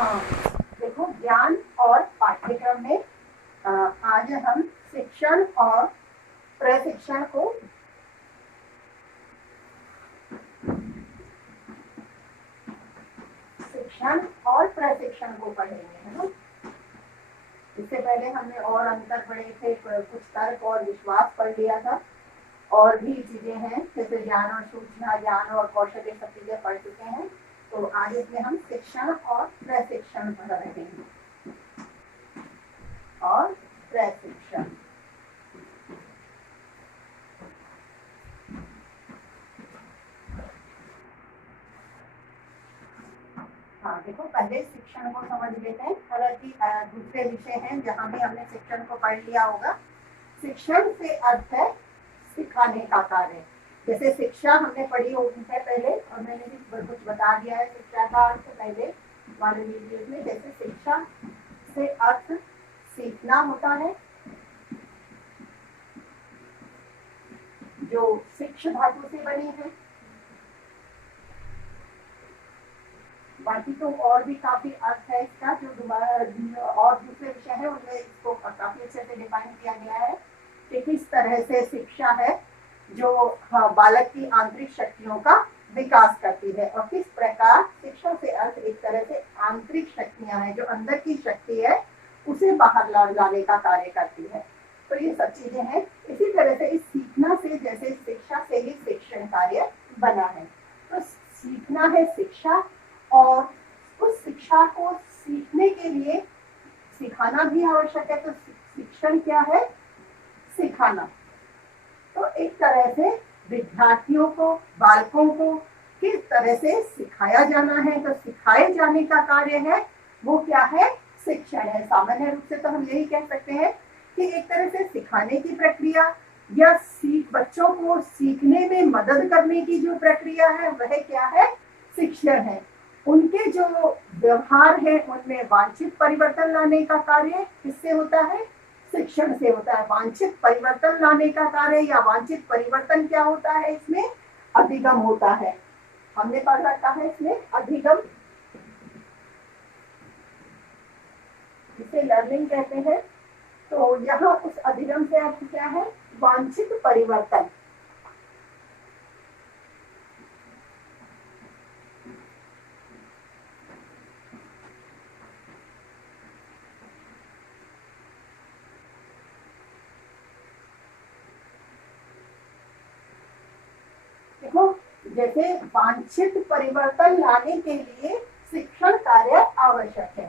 हाँ, देखो ज्ञान और पाठ्यक्रम में आज हम शिक्षण और प्रशिक्षण को पढ़ेंगे, है ना। इससे पहले हमने और अंतर पढ़े थे, कुछ तर्क और विश्वास पढ़ लिया था, और भी चीजें हैं जैसे ज्ञान और सूचना, ज्ञान और कौशल, ये सब चीजें पढ़ चुके हैं। तो आज इसमें हम शिक्षण और प्रशिक्षण पढ़ रहे हैं। और प्रशिक्षण, हाँ देखो, पहले शिक्षण को समझ लेते हैं। हालांकि दूसरे विषय हैं जहाँ भी हमने शिक्षण को पढ़ लिया होगा। शिक्षण से अर्थ है सिखाने का कार्य। जैसे शिक्षा हमने पढ़ी होगी है पहले, और मैंने भी कुछ बता दिया है शिक्षा का अर्थ पहले वाले वीडियोज में। जैसे शिक्षा से अर्थ सीखना होता है, जो शिक्ष धातु से बनी है। बाकी तो और भी काफी अर्थ है इसका, जो और दूसरे विषय है उनमें इसको काफी अच्छे से डिफाइन किया गया है कि किस तरह से शिक्षा है जो बालक की आंतरिक शक्तियों का विकास करती है, और किस प्रकार शिक्षा से अर्थ एक तरह से आंतरिक शक्तियां हैं, जो अंदर की शक्ति है उसे बाहर लाने का कार्य करती है। तो ये सब चीजें हैं। इसी तरह से इस सीखना से, जैसे शिक्षा से ही शिक्षण कार्य बना है, तो सीखना है शिक्षा, और उस शिक्षा को सीखने के लिए सिखाना भी आवश्यक है। तो शिक्षण क्या है? सिखाना। तो एक तरह से विद्यार्थियों को, बालकों को किस तरह से सिखाया जाना है, तो सिखाए जाने का कार्य है वो क्या है? शिक्षण है। सामान्य रूप से तो हम यही कह सकते हैं कि एक तरह से सिखाने की प्रक्रिया या बच्चों को सीखने में मदद करने की जो प्रक्रिया है वह क्या है? शिक्षण है। उनके जो व्यवहार है उनमें वांछित परिवर्तन लाने का कार्य किससे होता है? शिक्षण से होता है। वांछित परिवर्तन लाने का कार्य, या वांछित परिवर्तन क्या होता है? इसमें अधिगम होता है। हमने पढ़ रखा है इसमें अधिगम, जिसे लर्निंग कहते हैं। तो यहाँ उस अधिगम से अर्थ क्या है? वांछित परिवर्तन। देखो, जैसे वांछित परिवर्तन लाने के लिए शिक्षण कार्य आवश्यक है।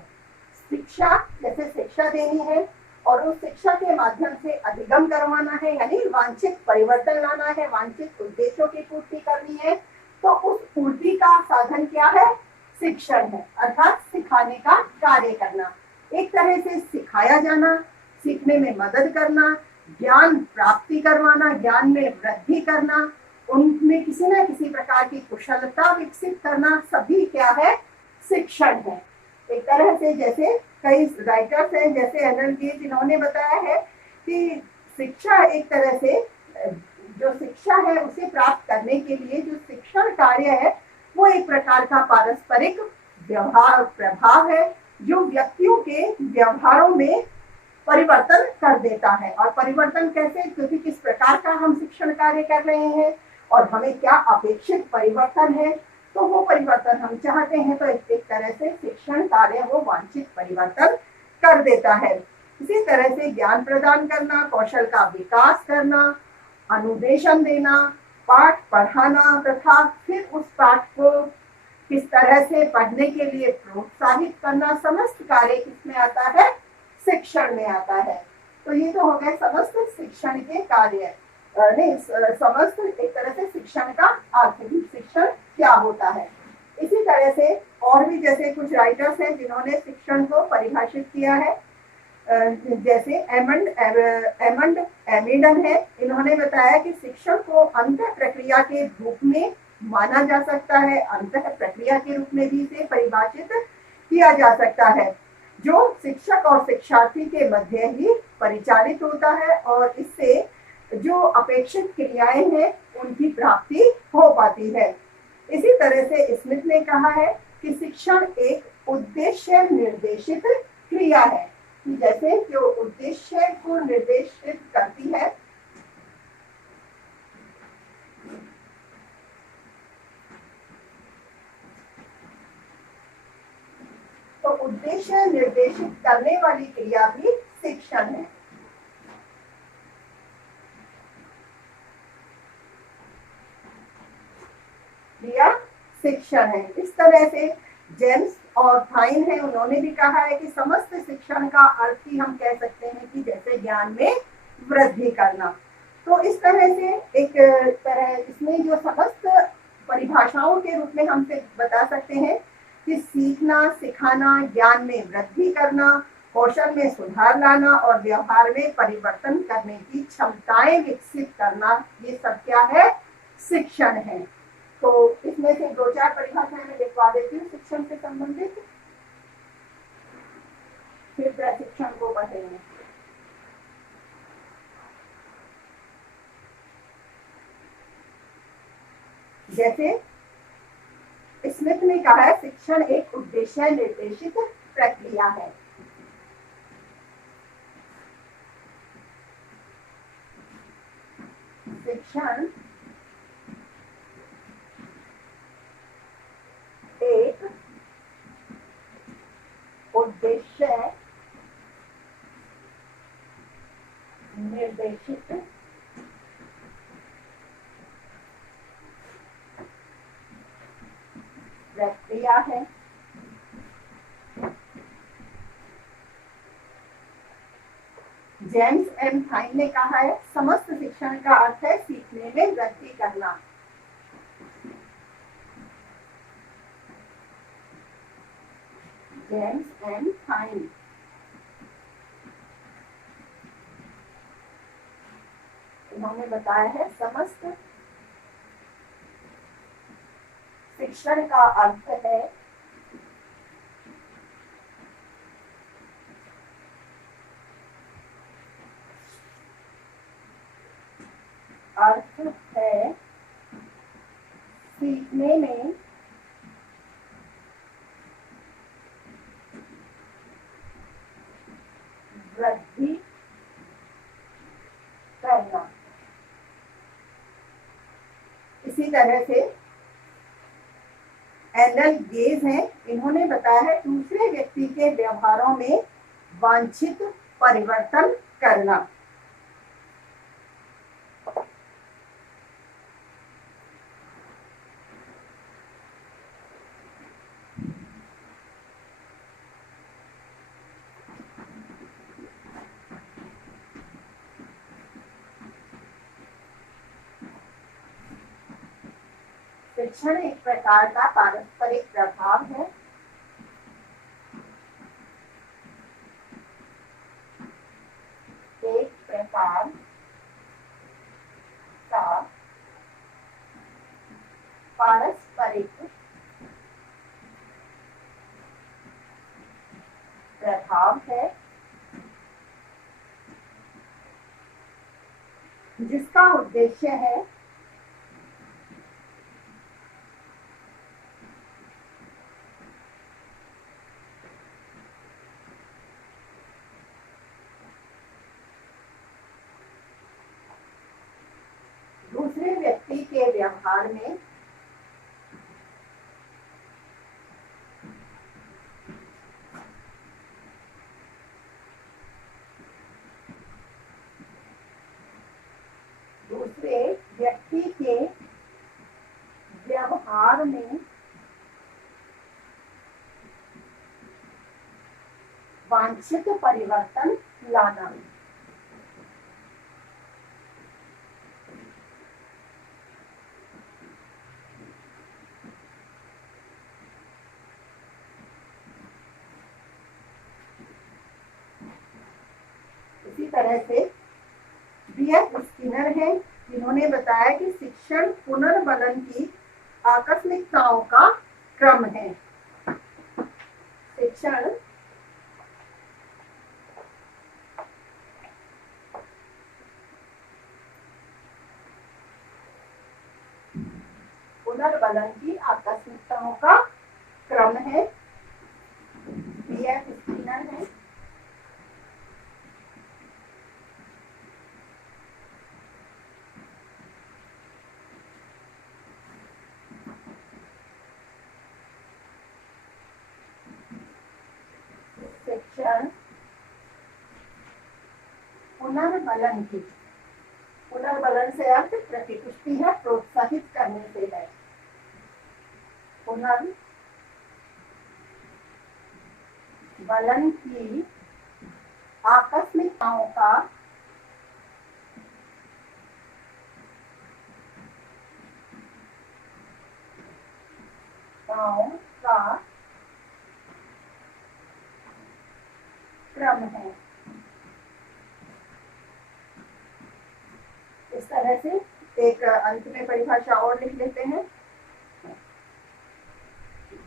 शिक्षा, जैसे शिक्षा देनी है और उस शिक्षा के माध्यम से अधिगम करवाना है, यानी वांछित परिवर्तन लाना है, वांछित उद्देश्यों की पूर्ति करनी है, तो उस पूर्ति का साधन क्या है? शिक्षण है। अर्थात सिखाने का कार्य करना, एक तरह से सिखाया जाना, सीखने में मदद करना, ज्ञान प्राप्ति करवाना, ज्ञान में वृद्धि करना, उनमें किसी न किसी प्रकार की कुशलता विकसित करना, सभी क्या है? शिक्षण है। एक तरह से जैसे कई राइटर्स हैं जैसे एलन गे, जिन्होंने बताया है कि शिक्षा एक तरह से, जो शिक्षा है उसे प्राप्त करने के लिए जो शिक्षण कार्य है वो एक प्रकार का पारस्परिक व्यवहार प्रभाव है, जो व्यक्तियों के व्यवहारों में परिवर्तन कर देता है। और परिवर्तन कैसे? क्योंकि किस प्रकार का हम शिक्षण कार्य कर रहे हैं और हमें क्या अपेक्षित परिवर्तन है, तो वो परिवर्तन हम चाहते हैं, तो एक तरह से शिक्षण कार्य वो वांछित परिवर्तन कर देता है। इसी तरह से ज्ञान प्रदान करना, कौशल का विकास करना, अनुदेशन देना, पाठ पढ़ाना, तथा फिर उस पाठ को किस तरह से पढ़ने के लिए प्रोत्साहित करना, समस्त कार्य किसमें आता है? शिक्षण में आता है। तो ये तो हो गए समस्त शिक्षण के कार्य, नहीं समस्त एक तरह से शिक्षण का अर्थ, शिक्षण क्या होता है। इसी तरह से और भी जैसे कुछ राइटर्स हैं जिन्होंने शिक्षण को परिभाषित किया है, जैसे एमंड एमिडन है। इन्होंने बताया कि शिक्षण को अंतः प्रक्रिया के रूप में माना जा सकता है, अंतः प्रक्रिया के रूप में भी इसे परिभाषित किया जा सकता है, जो शिक्षक और शिक्षार्थी के मध्य ही परिचालित होता है, और इससे जो अपेक्षित क्रियाएं हैं उनकी प्राप्ति हो पाती है। इसी तरह से स्मिथ ने कहा है कि शिक्षण एक उद्देश्य निर्देशित क्रिया है, कि जैसे जो उद्देश्य को निर्देशित करती है, तो उद्देश्य निर्देशित करने वाली क्रिया भी शिक्षण है। क्रिया शिक्षण है। इस तरह से जेम्स और थाइन है, उन्होंने भी कहा है कि समस्त शिक्षण का अर्थ ही हम कह सकते हैं कि जैसे ज्ञान में वृद्धि करना। तो इस तरह से एक तरह इसमें जो समस्त परिभाषाओं के रूप में हम बता सकते हैं कि सीखना, सिखाना, ज्ञान में वृद्धि करना, कौशल में सुधार लाना और व्यवहार में परिवर्तन करने की क्षमताएं विकसित करना, ये सब क्या है? शिक्षण है। तो इसमें से दो चार परिभाषाएं मैं लिखवा देती हूँ शिक्षण से संबंधित, फिर प्रशिक्षण को पढ़ेंगे। जैसे स्मिथ ने कहा है, शिक्षण एक उद्देश्य निर्देशित प्रक्रिया है। शिक्षण एक उद्देश्य निर्देशित प्रक्रिया है। जेम्स एम थाइन ने कहा है, समस्त शिक्षण का अर्थ है सीखने में वृद्धि करना। जेम्स एम थाइन इन्होंने बताया है, समस्त शिक्षण का अर्थ है सीखने में वृद्धि करना। इसी तरह से एनएल गेज हैं, इन्होंने बताया है दूसरे व्यक्ति के व्यवहारों में वांछित परिवर्तन करना। शिक्षण एक प्रकार का पारस्परिक प्रभाव है। एक प्रकार का पारस्परिक प्रभाव है, जिसका उद्देश्य है दूसरे व्यक्ति के व्यवहार में दूसरे व्यक्ति के व्यवहार में वांछित परिवर्तन लाना। इसी तरह से B.F. स्किनर है, जिन्होंने बताया कि शिक्षण पुनर्बलन की आकस्मिकताओं का क्रम है। शिक्षण पुनर्बलन की आकस्मिकताओं का क्रम है। शिक्षण पुनर्बलन की, पुनर्बलन से अर्थ प्रतिपुष्टि है, प्रोत्साहित करने से है। पुनर्बलन की आकस्मिकताओं का क्रम है। इस तरह से एक अंत में परिभाषा और लिख लेते हैं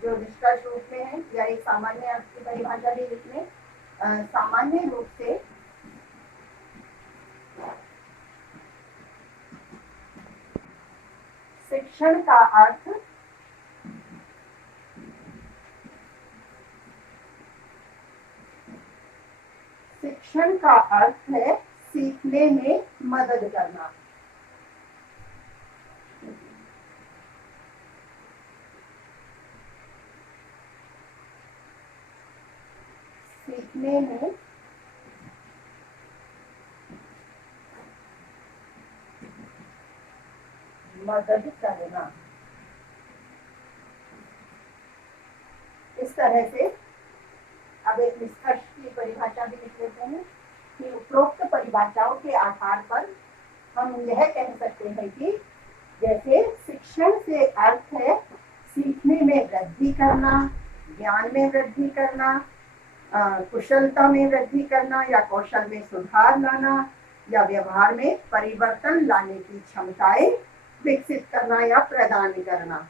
जो निष्कर्ष रूप में है, या एक सामान्य अर्थ की परिभाषा भी लिख लें। सामान्य रूप से शिक्षण का अर्थ है सीखने में मदद करना। सीखने में मदद करना। इस तरह से अब एक निष्कर्ष की परिभाषा भी लिख लेते हैं कि उपरोक्त परिभाषाओं के आधार पर हम यह कह सकते हैं कि जैसे शिक्षण से अर्थ है सीखने में वृद्धि करना, ज्ञान में वृद्धि करना, कुशलता में वृद्धि करना या कौशल में सुधार लाना या व्यवहार में परिवर्तन लाने की क्षमताएं विकसित करना या प्रदान करना।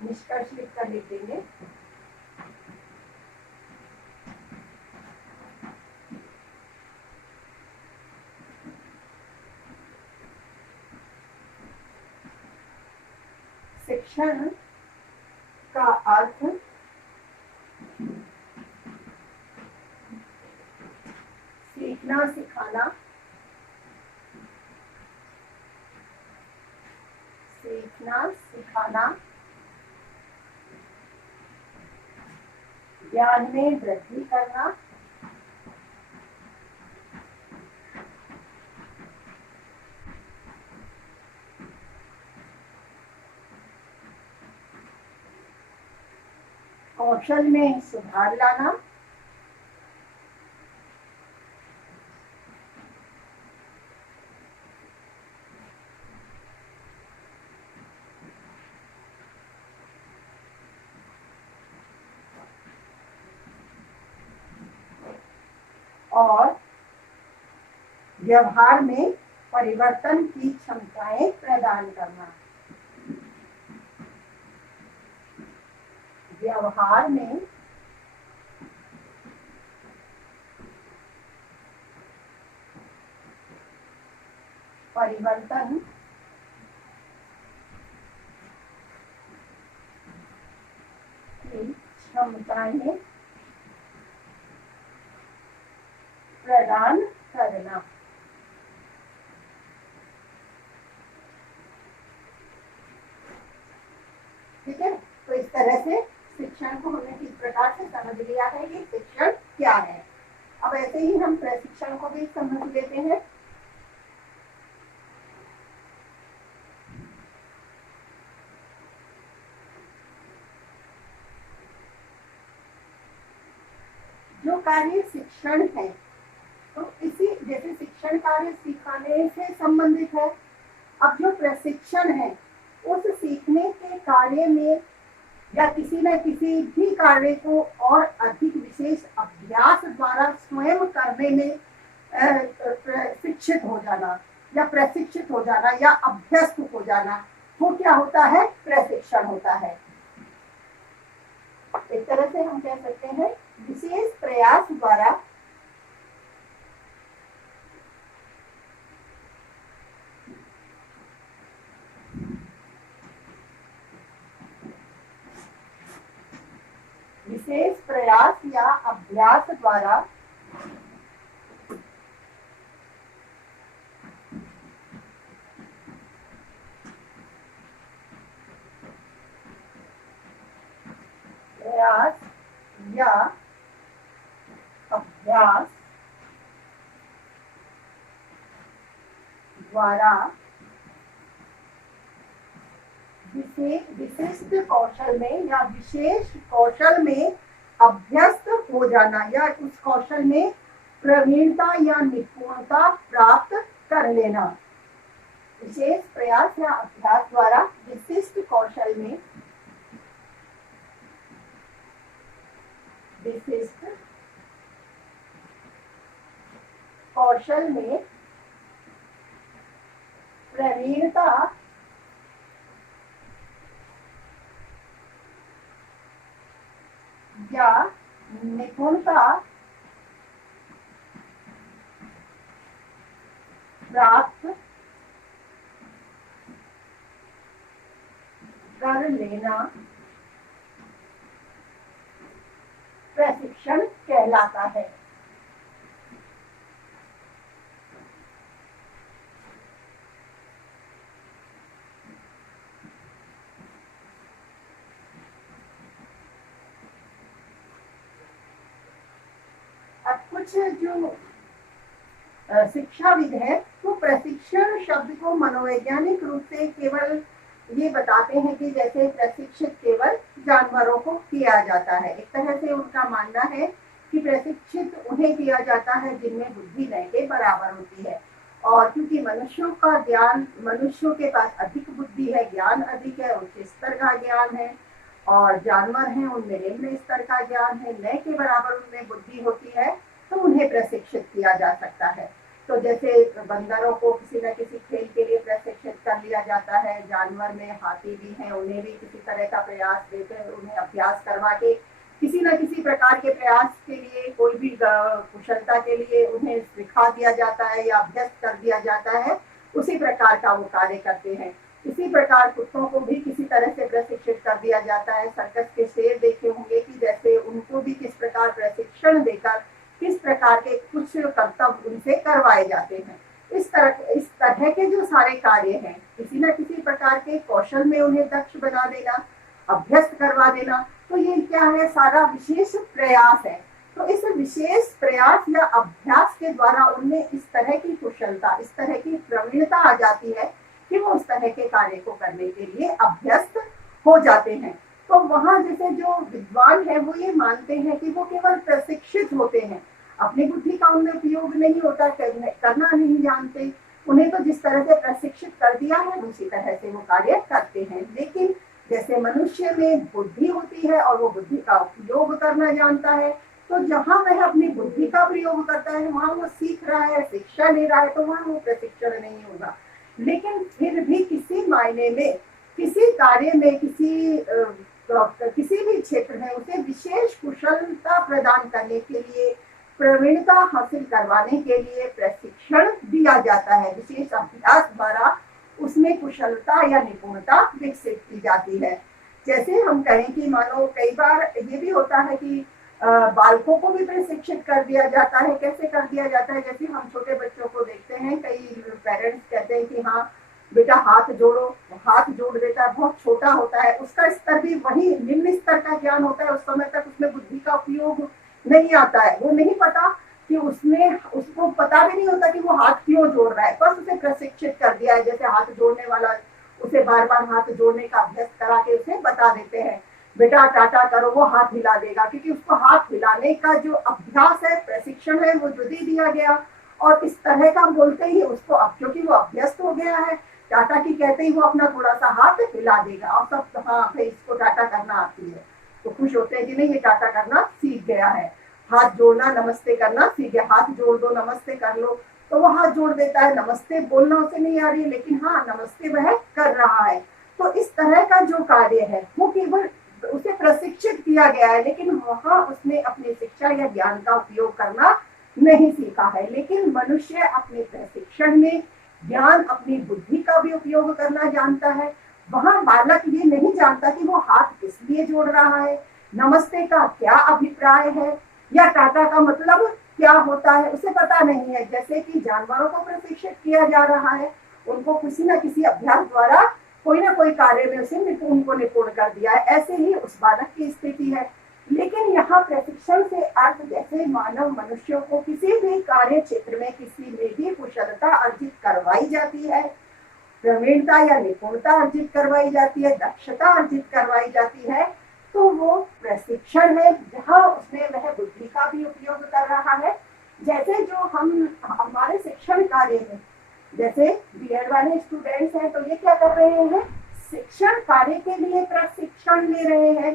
निष्कर्ष लिखकर लिख देंगे। शिक्षण का अर्थ सीखना सिखाना, ज्ञान में वृद्धि करना, कौशल में सुधार लाना, और व्यवहार में परिवर्तन की क्षमताएं प्रदान करना। व्यवहार में परिवर्तन की क्षमताएं प्रदान करना। ठीक है, तो इस तरह से शिक्षण को हमने किस प्रकार से समझ लिया है कि शिक्षण क्या है। अब ऐसे ही हम प्रशिक्षण को भी समझ लेते हैं। जो कार्य शिक्षण है तो इसी जैसे शिक्षण कार्य सिखाने से संबंधित है। अब जो प्रशिक्षण है उस सीखने के कार्य में या किसी न किसी भी कार्य को और अधिक विशेष अभ्यास द्वारा स्वयं करने में शिक्षित हो जाना या प्रशिक्षित हो जाना या अभ्यस्त हो जाना, वो क्या होता है? प्रशिक्षण होता है। एक तरह से हम कह सकते हैं विशेष प्रयास द्वारा या अभ्यास द्वारा प्रयास या अभ्यास द्वारा विशिष्ट कौशल में या विशेष कौशल में अभ्यस्त हो जाना या उस कौशल में प्रवीणता या निपुणता प्राप्त कर लेना। विशेष प्रयास या अभ्यास द्वारा विशिष्ट कौशल में प्रवीणता या निपुणता प्राप्त कर लेना प्रशिक्षण कहलाता है। अब कुछ जो शिक्षाविद है वो प्रशिक्षण शब्द को मनोवैज्ञानिक रूप से केवल ये बताते हैं कि जैसे प्रशिक्षित केवल जानवरों को किया जाता है। एक तरह से उनका मानना है कि प्रशिक्षित उन्हें किया जाता है जिनमें बुद्धि न के बराबर होती है, और क्योंकि मनुष्यों के पास अधिक बुद्धि है, ज्ञान अधिक है, उच्च स्तर का ज्ञान है, और जानवर हैं उनमें निम्न स्तर का ज्ञान है, न के बराबर उनमें बुद्धि होती है, तो उन्हें प्रशिक्षित किया जा सकता है। तो जैसे बंदरों को किसी न किसी खेल के लिए प्रशिक्षित कर लिया जाता है, जानवर में हाथी भी हैं, उन्हें भी किसी तरह का प्रयास देते हैं, उन्हें अभ्यास करवा के किसी न किसी प्रकार के प्रयास के लिए, कोई भी कुशलता के लिए उन्हें सिखा दिया जाता है या अभ्यस्त कर दिया जाता है, उसी प्रकार का वो कार्य करते हैं। इसी प्रकार कुत्तों को भी किसी तरह से प्रशिक्षित कर दिया जाता है। सर्कस के शेर देखे होंगे कि जैसे उनको भी किस प्रकार प्रशिक्षण देकर किस प्रकार के कुछ कर्तव्य उनसे करवाए जाते हैं। इस तरह के जो सारे कार्य हैं, किसी न किसी प्रकार के कौशल में उन्हें दक्ष बना देना, अभ्यस्त करवा देना, तो ये क्या है, सारा विशेष प्रयास है। तो इस विशेष प्रयास या अभ्यास के द्वारा उनमें इस तरह की कुशलता, इस तरह की प्रवीणता आ जाती है कि वो उस तरह के कार्य को करने के लिए अभ्यस्त हो जाते हैं। तो वहां जैसे जो विद्वान है वो ये मानते हैं कि वो केवल प्रशिक्षित होते हैं, अपनी बुद्धि का उनमें उपयोग नहीं होता, करना नहीं जानते, उन्हें तो जिस तरह से प्रशिक्षित कर दिया है उसी तरह से वो कार्य करते हैं। लेकिन जैसे मनुष्य में बुद्धि होती है और वो बुद्धि का उपयोग करना जानता है, तो जहां वह अपनी बुद्धि का प्रयोग करता है वहां वो सीख रहा है, शिक्षा ले रहा है, तो वहां वो प्रशिक्षण नहीं होगा। लेकिन फिर भी किसी मायने में, किसी कार्य में, किसी भी क्षेत्र में उसे विशेष कुशलता प्रदान करने के लिए, प्रवीणता हासिल करवाने के लिए प्रशिक्षण दिया जाता है। विशेष अभ्यास द्वारा उसमें कुशलता या निपुणता विकसित की जाती है। जैसे हम कहें कि मानो कई बार ये भी होता है कि बालकों को भी प्रशिक्षित कर दिया जाता है। कैसे कर दिया जाता है? जैसे हम छोटे बच्चों को देखते हैं, कई पेरेंट्स कहते हैं कि हाँ बेटा हाथ जोड़ो, हाथ जोड़ देता है, बहुत छोटा होता है, उसका स्तर भी वही निम्न स्तर का ज्ञान होता है, उस समय तक उसमें बुद्धि का उपयोग नहीं आता है, वो नहीं पता कि उसको पता भी नहीं होता कि वो हाथ क्यों जोड़ रहा है, बस उसे प्रशिक्षित कर दिया है। जैसे हाथ जोड़ने वाला, उसे बार बार हाथ जोड़ने का अभ्यास करा के उसे बता देते हैं, बेटा टाटा करो, वो हाथ हिला देगा, क्योंकि उसको हाथ हिलाने का जो अभ्यास है, प्रशिक्षण है, वो जो दे दिया गया। और इस तरह का बोलते ही उसको, अब क्योंकि वो अभ्यस्त हो गया है, टाटा की कहते ही वो अपना थोड़ा सा हाथ हिला देगा, और सब हाँ भाई इसको टाटा करना आती है, तो खुश होते हैं कि नहीं ये टाटा करना सीख गया है, हाथ जोड़ना, नमस्ते करना सीख गया, हाथ जोड़ दो, नमस्ते कर लो, तो वो हाथ जोड़ देता है। नमस्ते बोलना उसे नहीं आ रही है, लेकिन हाँ नमस्ते वह कर रहा है। तो इस तरह का जो कार्य है वो केवल उसे प्रशिक्षित किया गया है, लेकिन वहां उसने अपनी शिक्षा या ज्ञान का उपयोग करना नहीं सीखा है। लेकिन मनुष्य अपने प्रशिक्षण में ज्ञान, अपनी बुद्धि का भी उपयोग करना जानता है। वहां बालक ये नहीं जानता कि वो हाथ किस लिए जोड़ रहा है, नमस्ते का क्या अभिप्राय है, या टाटा का मतलब क्या होता है, उसे पता नहीं है। जैसे कि जानवरों को प्रशिक्षित किया जा रहा है, उनको किसी न किसी अभ्यास द्वारा कोई ना कोई कार्य में उनको निपुण कर दिया है, ऐसे ही उस बालक की स्थिति है। लेकिन यहाँ प्रशिक्षण से अर्थ जैसे मानव मनुष्यों को किसी भी कार्य क्षेत्र में किसी में भी कुशलता अर्जित करवाई जाती है, प्रवीणता या निपुणता अर्जित करवाई जाती है, दक्षता अर्जित करवाई जाती है, तो वो प्रशिक्षण है जहाँ उसमें वह बुद्धि का भी उपयोग कर रहा है। जैसे जो हम हमारे शिक्षण कार्य में जैसे बीएड वाले स्टूडेंट्स हैं तो ये क्या कर रहे हैं, शिक्षण कार्य के लिए प्रशिक्षण ले रहे हैं,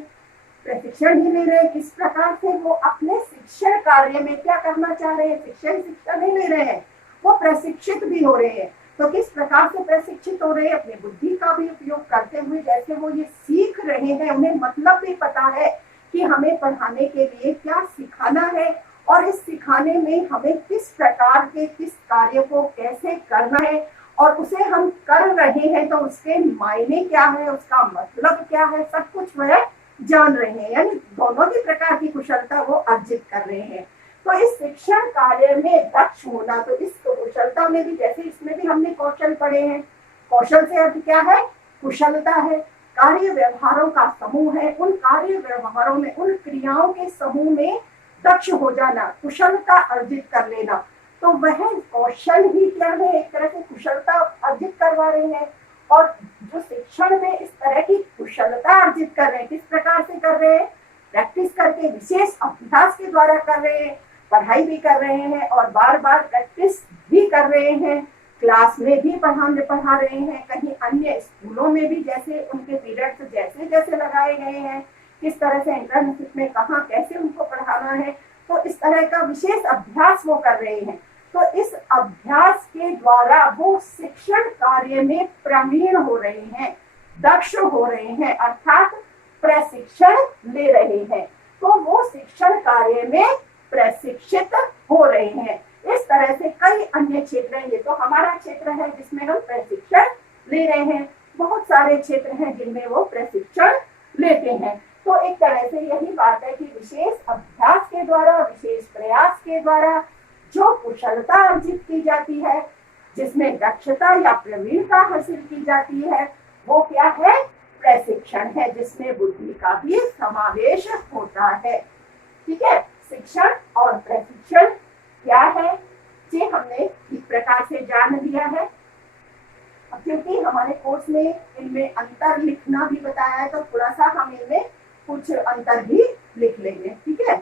प्रशिक्षण ही ले रहे हैं। किस प्रकार से वो अपने शिक्षण कार्य में क्या करना चाह रहे हैं, शिक्षा नहीं ले रहे हैं, वो प्रशिक्षित भी हो रहे हैं। तो किस प्रकार से प्रशिक्षित हो रहे हैं, अपनी बुद्धि का भी उपयोग करते हुए। जैसे वो ये सीख रहे हैं, उन्हें मतलब भी पता है कि हमें पढ़ाने के लिए क्या सिखाना है और इस सिखाने में हमें किस प्रकार के किस कार्य को कैसे करना है और उसे हम कर रहे हैं तो उसके मायने क्या है, उसका मतलब क्या है, सब कुछ वह जान रहे हैं। यानी दोनों ही प्रकार की कुशलता वो अर्जित कर रहे हैं। तो इस शिक्षण कार्य में दक्ष होना, तो इस कुशलता में भी जैसे इसमें भी हमने कौशल पढ़े हैं, कौशल से अर्थ क्या है, कुशलता है, कार्य व्यवहारों का समूह है। उन कार्य व्यवहारों में, उन क्रियाओं के समूह में दक्ष हो जाना, कुशलता अर्जित कर लेना, तो वह कौशल ही क्या है, एक तरह से कुशलता अर्जित करवा रहे हैं। और जो शिक्षण में इस तरह की कुशलता अर्जित कर रहे हैं, किस प्रकार से कर रहे हैं, प्रैक्टिस करके, विशेष अभ्यास के द्वारा कर रहे हैं, पढ़ाई भी कर रहे हैं और बार बार प्रैक्टिस भी कर रहे हैं, क्लास में भी पढ़ा रहे हैं, कहीं अन्य स्कूलों में भी जैसे उनके पीरियड्स जैसे जैसे लगाए गए हैं, किस तरह से इंटर्नशिप में कहाँ कैसे उनको पढ़ाना है, तो इस तरह का विशेष अभ्यास वो कर रहे हैं। तो इस अभ्यास के द्वारा वो शिक्षण कार्य में प्रवीण हो रहे हैं, दक्ष हो रहे हैं, अर्थात प्रशिक्षण ले रहे हैं। तो वो शिक्षण कार्य में प्रशिक्षित हो रहे हैं। इस तरह से कई अन्य क्षेत्र हैं, ये तो हमारा क्षेत्र है जिसमें हम प्रशिक्षण ले रहे हैं, बहुत सारे क्षेत्र हैं जिनमें वो प्रशिक्षण लेते हैं। तो एक तरह से यही बात है कि विशेष अभ्यास के द्वारा, विशेष प्रयास के द्वारा जो कुशलता अर्जित की जाती है, जिसमें दक्षता या प्रवीणता हासिल की जाती है, वो क्या है, प्रशिक्षण है, जिसमें बुद्धि का भी समावेश होता है। ठीक है, शिक्षण और प्रशिक्षण क्या है, ये हमने इस प्रकार से जान लिया है। क्योंकि हमारे कोर्स में इनमें अंतर लिखना भी बताया है, तो थोड़ा सा हम इनमें कुछ अंतर भी लिख लेंगे। ठीक है।